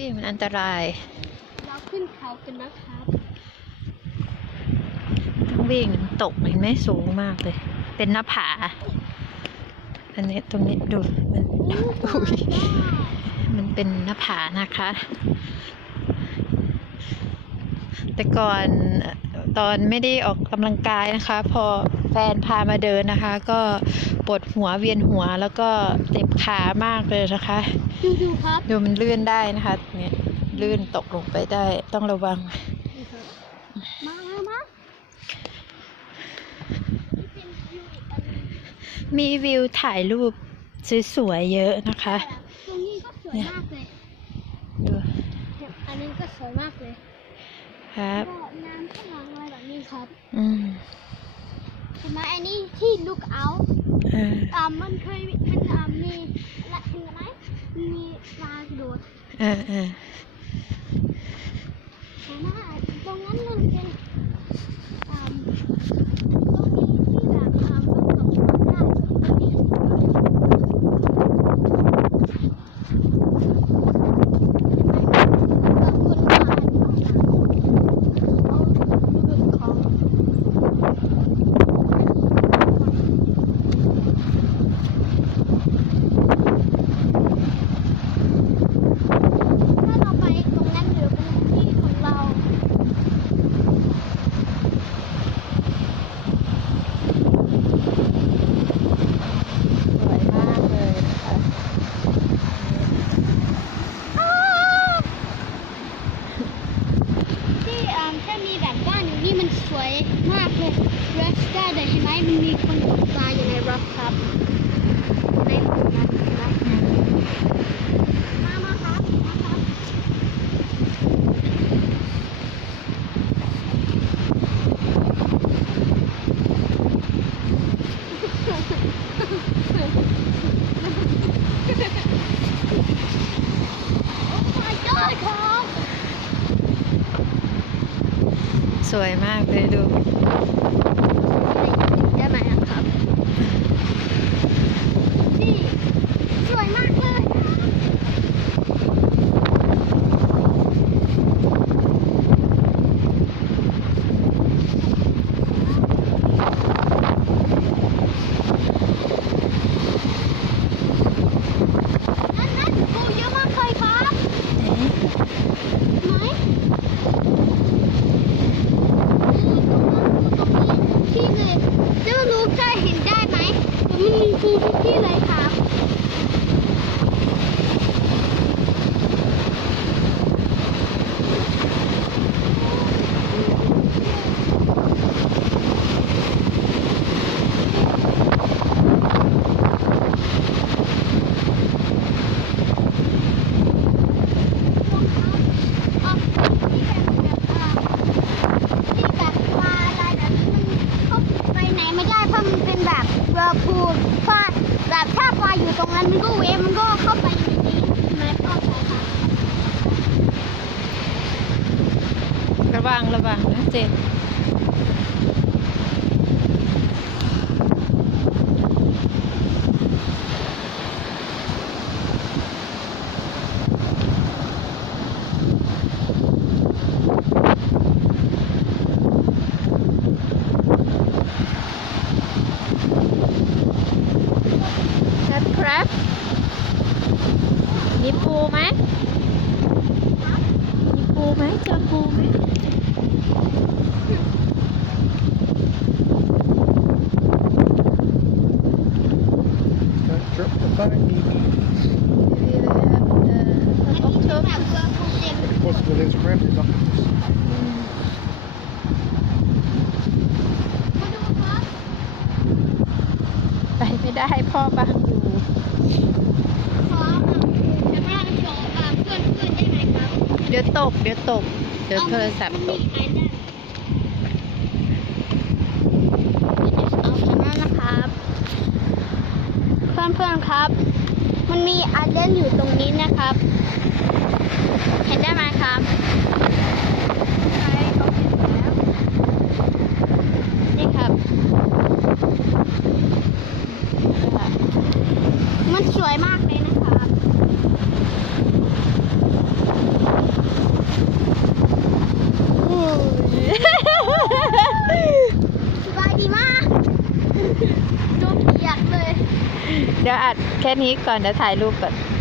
วิ่งมันอันตรายเราขึ้นเขากันนะครับต้องวิ่งมันตกเห็นไหมสูงมากเลยเป็นหน้าผาอันนี้ตรงนี้ดูมันอุ้ยมันเป็นหน้าผานะคะแต่ก่อนตอนไม่ได้ออกกำลังกายนะคะพอแฟนพามาเดินนะคะก็ปวดหัวเวียนหัวแล้วก็เจ็บขามากเลยนะคะดูครับดูมันลื่นได้นะคะเนี่ยลื่นตกลงไปได้ต้องระวังมามีวิวถ่ายรูปสวยๆเยอะนะคะตรงนี้ก็สวยมากเลยดูอันนี้ก็สวยมากเลยครับน้ำข้างหลังอะไรแบบนี้ครับเห็นไหมอันนี้ที่ look out มันเคยมันมีอะไรมีปลาโดดตรงนั้นมันเป็นตรงนี้ที่แบบต้องตกได้สวยมากเลยรัสได้เลยใช่ไหมมันมีคนตกปลาอยู่ในรัสครับในตรงนั้นใช่ไหมมาครับสวยมากเลยดูได้ไหมครับนี่สวยมากเลยนั่นปูเยอะมากเลยครับไหมที่เลยเจ้าลูกจะเห็นได้ไหมมันมีปูทุกที่เลยครับปูฟ้าแบบถ้าปลาอยู่ตรงนั้นมันก็เวฟมันก็เข้าไปในนี้ไม่เข้าไปค่ะระวังนะเจนครับมีปูไหมเจอปูไหมไปไม่ได้พ่อบังอยู่เดี๋ยวตกเดี๋ยวโทรศัพท์ตกเอาแค่นั้นนะครับเพื่อนๆครับมันมีอาเดนอยู่ตรงนี้นะครับเห็นได้ไหมครับใช่เขาเห็นแล้วนี่ครับมันสวยมากเลยนะครับ เดี๋ยวอัดแค่นี้ก่อนเดี๋ยวถ่ายรูปก่อน